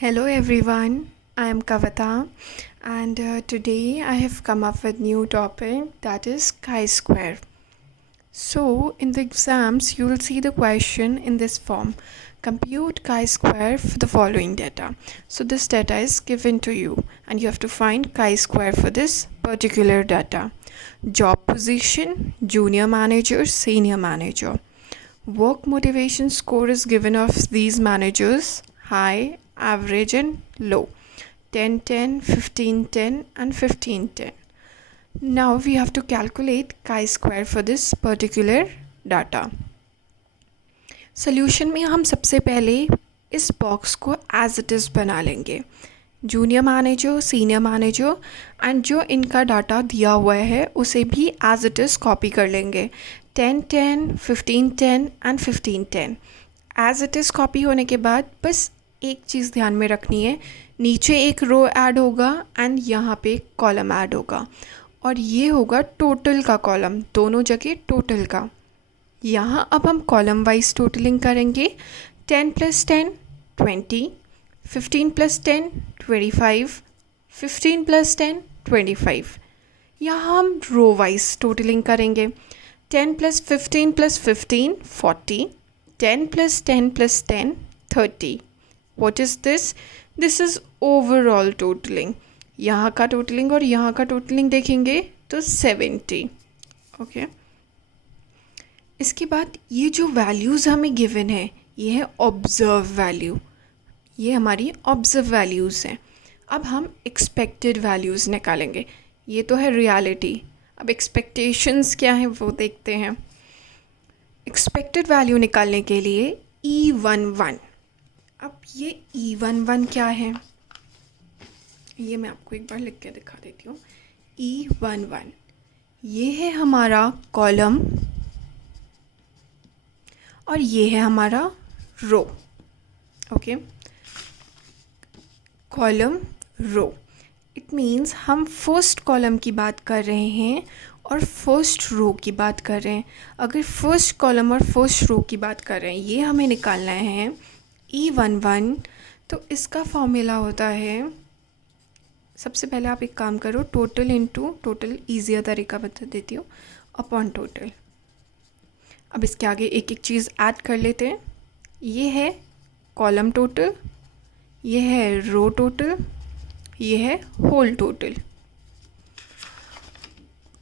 Hello everyone, I am Kavita and today I have come up with new topic that is chi-square. So in the exams you will see the question in this form. Compute chi-square for the following data. So this data is given to you and you have to find chi-square for this particular data. Job position, junior manager, senior manager. Work motivation score is given of these managers, high, average and low. 10, 10, 15, 10 and 15, 10. Now we have to calculate chi-square for this particular data. Solution में हम सबसे पहले इस box को as it is बना लेंगे. Junior manager, senior manager and जो इनका डाटा दिया हुआ है उसे भी एज इट इज़ कॉपी कर लेंगे. 10, 10, 15, 10 and 15, 10. As it is copy होने के बाद बस एक चीज़ ध्यान में रखनी है, नीचे एक रो ऐड होगा एंड यहाँ पे एक कॉलम ऐड होगा और ये होगा टोटल का कॉलम, दोनों जगह टोटल का. यहाँ अब हम कॉलम वाइज टोटलिंग करेंगे. 10 + 10 20, 15 + 10 25, 15 + 10 25. यहाँ हम रो वाइज टोटलिंग करेंगे. 10 + 15 + 15 40, 10 + 10 + 10 30. What is this? This is overall totaling. यहाँ का टोटलिंग और यहाँ का टोटलिंग देखेंगे तो 70. ओके. इसके बाद ये जो वैल्यूज़ हमें गिवन है ये है ऑब्ज़र्व वैल्यू. ये हमारी ऑब्ज़र्व वैल्यूज़ हैं. अब हम एक्सपेक्टेड वैल्यूज़ निकालेंगे. ये तो है रियलिटी. अब एक्सपेक्टेशंस क्या हैं वो देखते हैं. एक्सपेक्टेड वैल्यू निकालने के लिए E11. अब ये E11 क्या है ये मैं आपको एक बार लिख के दिखा देती हूँ. E11 ये है हमारा कॉलम और ये है हमारा row. Okay, column row. It means हम फर्स्ट कॉलम की बात कर रहे हैं और फर्स्ट रो की बात कर रहे हैं. अगर फर्स्ट कॉलम और फर्स्ट रो की बात कर रहे हैं ये हमें निकालना है E11. तो इसका फॉर्मूला होता है, सबसे पहले आप एक काम करो, टोटल इनटू टोटल, ईजियर तरीका बता देती हूँ, अपॉन टोटल. अब इसके आगे एक एक चीज़ ऐड कर लेते हैं. ये है कॉलम टोटल, ये है रो टोटल, ये है whole total.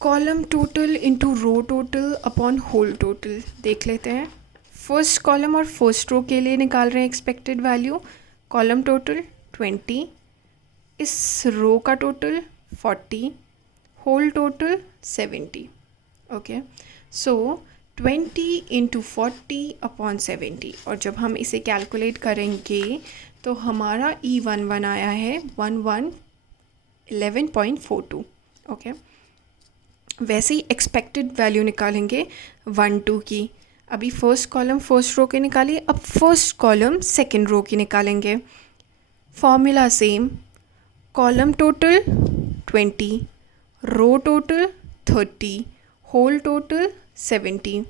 Column total into row total upon whole total देख लेते हैं. फर्स्ट कॉलम और फर्स्ट रो के लिए निकाल रहे हैं एक्सपेक्टेड वैल्यू. कॉलम टोटल 20, इस रो का टोटल 40, होल टोटल 70. ओके, सो 20 × 40 अपॉन 70. और जब हम इसे कैलकुलेट करेंगे तो हमारा E11 आया है 1142. ओके, वैसे ही एक्सपेक्टेड वैल्यू निकालेंगे 12 की. अभी फर्स्ट कॉलम फर्स्ट रो के निकालिए, अब फर्स्ट कॉलम सेकंड रो की निकालेंगे. फॉर्मूला सेम, कॉलम टोटल 20, रो टोटल 30, होल टोटल 70.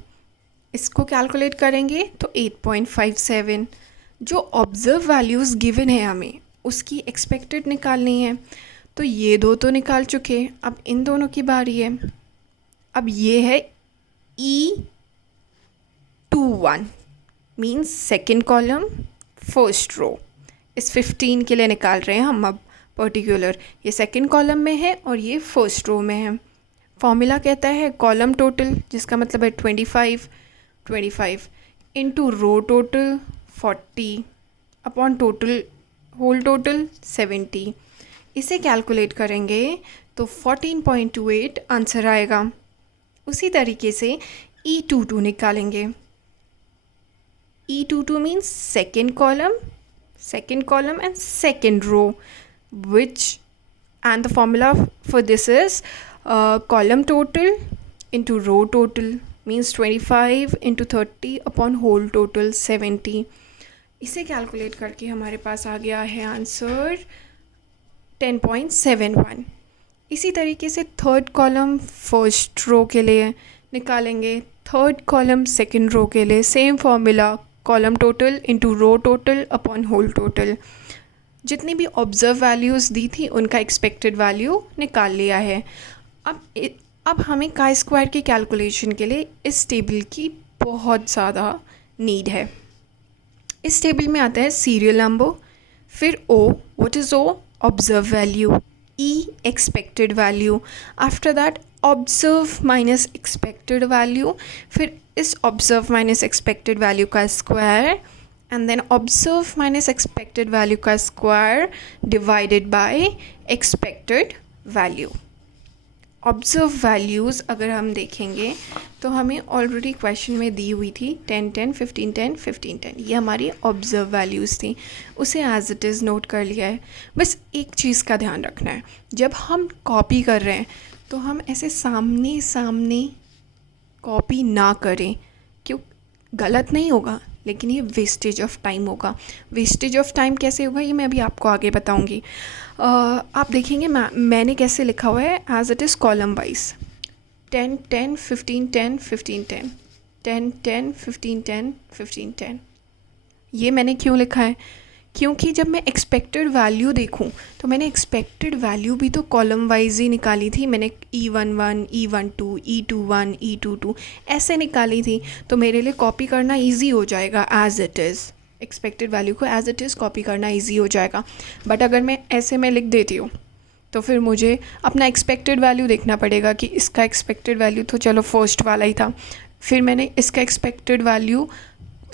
इसको कैलकुलेट करेंगे तो 8.57. जो ऑब्ज़र्व वैल्यूज़ गिवन है हमें उसकी एक्सपेक्टेड निकालनी है. तो ये दो तो निकाल चुके, अब इन दोनों की बारी है. अब ये है E21 means second column first row. इस 15 के लिए निकाल रहे हैं हम अब पर्टिकुलर. ये सेकेंड कॉलम में है और ये फर्स्ट रो में है. फॉर्मूला कहता है कॉलम टोटल, जिसका मतलब है 25 into row total 40 upon total whole total 70. इसे कैलकुलेट करेंगे तो 14.28 आंसर आएगा. उसी तरीके से E22 निकालेंगे. E22 means second column and second row, which and the formula for this is column total into row total means 25 into 30 upon whole total 70. इसे calculate करके हमारे पास आ गया है आंसर 10.71. इसी तरीके से थर्ड कॉलम फर्स्ट रो के लिए निकालेंगे, थर्ड कॉलम सेकंड रो के लिए same formula, column total into row total upon whole total. जितनी भी ऑब्जर्व वैल्यूज़ दी थी उनका एक्सपेक्टेड वैल्यू निकाल लिया है। अब हमें काई स्क्वायर की कैलकुलेशन के लिए इस टेबल की बहुत ज़्यादा नीड है। इस टेबल में आता है सीरियल नंबर, फिर O, what is O, observe value, E expected value, after that observe minus expected value, फिर इस ऑब्जर्व माइनस एक्सपेक्टेड वैल्यू का square, and then observe minus expected value का square divided by expected value. Observe values अगर हम देखेंगे तो हमें already question में दी हुई थी 10 10 15 10 15 10, ये हमारी ऑब्जर्व वैल्यूज़ थी, उसे एज इट इज़ नोट कर लिया है। बस एक चीज़ का ध्यान रखना है, जब हम कॉपी कर रहे हैं तो हम ऐसे सामने सामने कॉपी ना करें, क्यों, गलत नहीं होगा लेकिन ये वेस्टेज ऑफ टाइम होगा। वेस्टेज ऑफ टाइम कैसे होगा ये मैं अभी आपको आगे बताऊंगी। आप देखेंगे मैंने कैसे लिखा हुआ है, as it is column wise 10 10 15 10 15 10 10 10 15 10 15 10। ये मैंने क्यों लिखा है, क्योंकि जब मैं एक्सपेक्टेड वैल्यू देखूं तो मैंने एक्सपेक्टेड वैल्यू भी तो कॉलम वाइज ही निकाली थी। मैंने E11 E12 E21 E22 ऐसे निकाली थी, तो मेरे लिए कॉपी करना इजी हो जाएगा as it is. Expected value को एज इट इज़ कॉपी करना इजी हो जाएगा। बट अगर मैं ऐसे में लिख देती हूँ तो फिर मुझे अपना एक्सपेक्टेड वैल्यू देखना पड़ेगा कि इसका एक्सपेक्टेड वैल्यू तो चलो फर्स्ट वाला ही था, फिर मैंने इसका एक्सपेक्टेड वैल्यू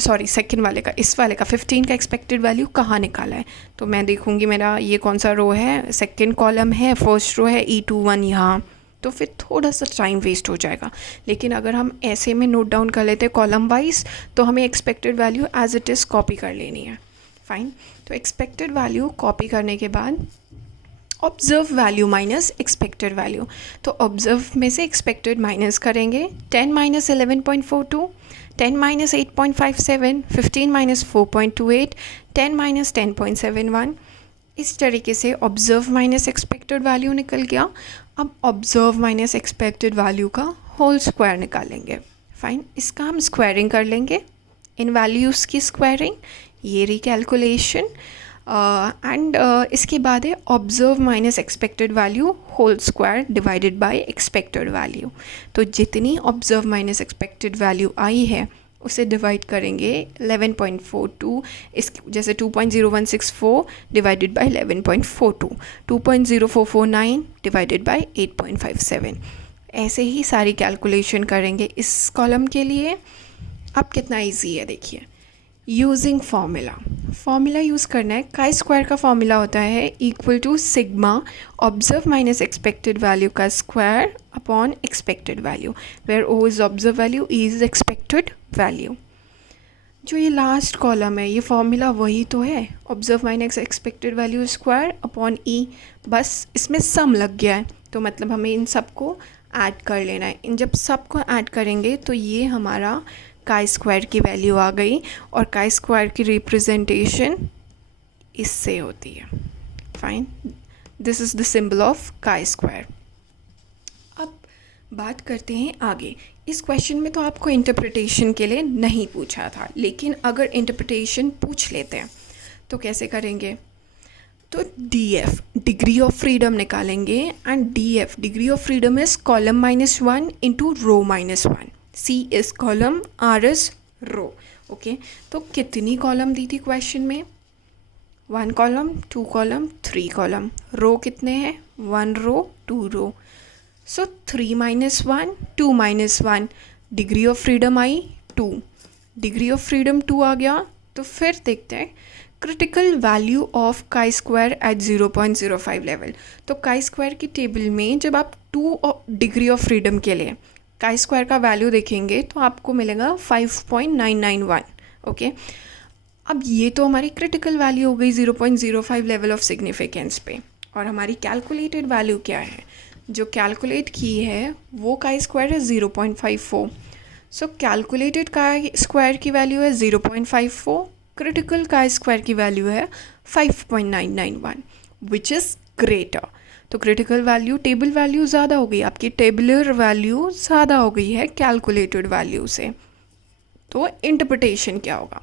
सेकंड वाले का, इस वाले का 15 का एक्सपेक्टेड वैल्यू कहाँ निकाला है। तो मैं देखूँगी मेरा ये कौन सा रो है, सेकंड कॉलम है, फर्स्ट रो है E21 यहाँ, तो फिर थोड़ा सा टाइम वेस्ट हो जाएगा। लेकिन अगर हम ऐसे में नोट डाउन कर लेते हैं कॉलम वाइज तो हमें expected value as it is copy कर लेनी है। फाइन, तो एक्सपेक्टेड वैल्यू कॉपी करने के बाद observe value minus expected value, तो ऑब्जर्व में से एक्सपेक्टेड माइनस करेंगे, 10 माइनस 11.42, 10 माइनस 8.57, 15 माइनस 4.28, 10 माइनस 10.71। इस तरीके से ऑब्जर्व माइनस एक्सपेक्टेड वैल्यू निकल गया। अब ऑब्जर्व माइनस एक्सपेक्टेड वैल्यू का होल स्क्वायर निकालेंगे। फाइन, इसका हम स्क्वायरिंग कर लेंगे, इन वैल्यूज़ की स्क्वायरिंग, ये रिकैलकुलेशन, एंड इसके बाद है observe minus expected value whole square divided by expected value. तो जितनी ऑब्जर्व माइनस एक्सपेक्टेड वैल्यू आई है उसे डिवाइड करेंगे 11.42, इस जैसे 2.0164 डिवाइडेड बाय 11.42, 2.0449 डिवाइडेड बाय 8.57, ऐसे ही सारी कैलकुलेशन करेंगे इस कॉलम के लिए। अब कितना इजी है देखिए, यूजिंग फार्मूला यूज़ करना है। काई स्क्वायर का फार्मूला होता है equal to sigma observe minus expected value का square upon expected value, where O is observe value, E is expected value. जो ये लास्ट कॉलम है ये फार्मूला वही तो है, observe minus expected value square upon E, बस इसमें सम लग गया है, तो मतलब हमें इन सबको ऐड कर लेना है। इन जब सबको ऐड करेंगे तो ये हमारा काई स्क्वायर की वैल्यू आ गई, और काई स्क्वायर की रिप्रेजेंटेशन इससे होती है। Fine, this is the symbol of chi square. अब बात करते हैं आगे। इस क्वेश्चन में तो आपको इंटरप्रिटेशन के लिए नहीं पूछा था, लेकिन अगर इंटरप्रिटेशन पूछ लेते हैं तो कैसे करेंगे, तो DF डिग्री ऑफ फ्रीडम निकालेंगे, and DF degree of freedom is column -1 into row -1, C is column, R is row. Okay, तो कितनी कॉलम दी थी क्वेश्चन में, 1 कॉलम, 2 कॉलम, 3 कॉलम, रो कितने हैं, 1 row 2 row, so 3 - 1 2 - 1, degree of freedom आई 2, degree of freedom 2 आ गया। तो फिर देखते हैं critical value of chi square at 0.05 level. तो काई स्क्वायर की टेबल में जब आप 2 डिग्री ऑफ फ्रीडम के लिए काई स्क्वायर का वैल्यू देखेंगे तो आपको मिलेगा 5.991। ओके, अब ये तो हमारी क्रिटिकल वैल्यू हो गई 0.05 लेवल ऑफ सिग्निफिकेंस पे, और हमारी कैलकुलेटेड वैल्यू क्या है, जो कैलकुलेट की है वो काई स्क्वायर है 0.54। सो कैलकुलेटेड काई स्क्वायर की वैल्यू है 0.54, क्रिटिकल काई स्क्वायर की वैल्यू है 5.991 विच इज़ ग्रेटर। तो क्रिटिकल वैल्यू, टेबल वैल्यू ज़्यादा हो गई, आपकी टेबलर वैल्यू ज़्यादा हो गई है कैलकुलेटेड वैल्यू से। तो इंटरप्रिटेशन क्या होगा,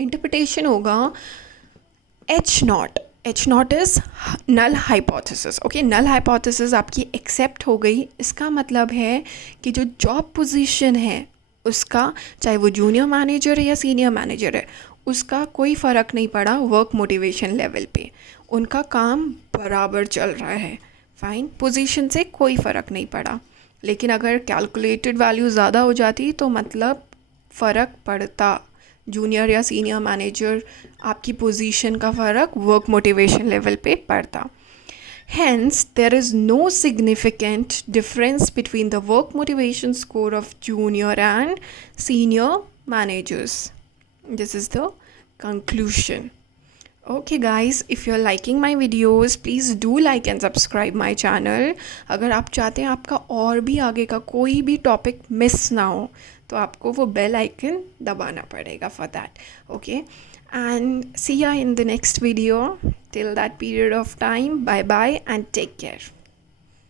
इंटरप्रिटेशन होगा H naught is null hypothesis. Okay, null hypothesis आपकी एक्सेप्ट हो गई। इसका मतलब है कि जो जॉब पोजीशन है उसका, चाहे वो जूनियर मैनेजर है या सीनियर मैनेजर है, उसका कोई फ़र्क नहीं पड़ा वर्क मोटिवेशन लेवल पे, उनका काम बराबर चल रहा है। फाइन, पोजीशन से कोई फ़र्क नहीं पड़ा। लेकिन अगर कैलकुलेटेड वैल्यू ज़्यादा हो जाती तो मतलब फ़र्क पड़ता। जूनियर या सीनियर मैनेजर, आपकी पोजीशन का फ़र्क वर्क मोटिवेशन लेवल पे पड़ता। Hence, there is no significant difference between the work motivation score of junior and senior managers. This is the conclusion. Okay guys, if you're liking my videos, please do like and subscribe my channel. अगर आप चाहते हैं आपका और भी आगे का कोई भी टॉपिक मिस ना हो तो आपको वो बेल आइकन दबाना पड़ेगा for that. Okay, and see ya in the next video. Till that period of time, bye bye and take care.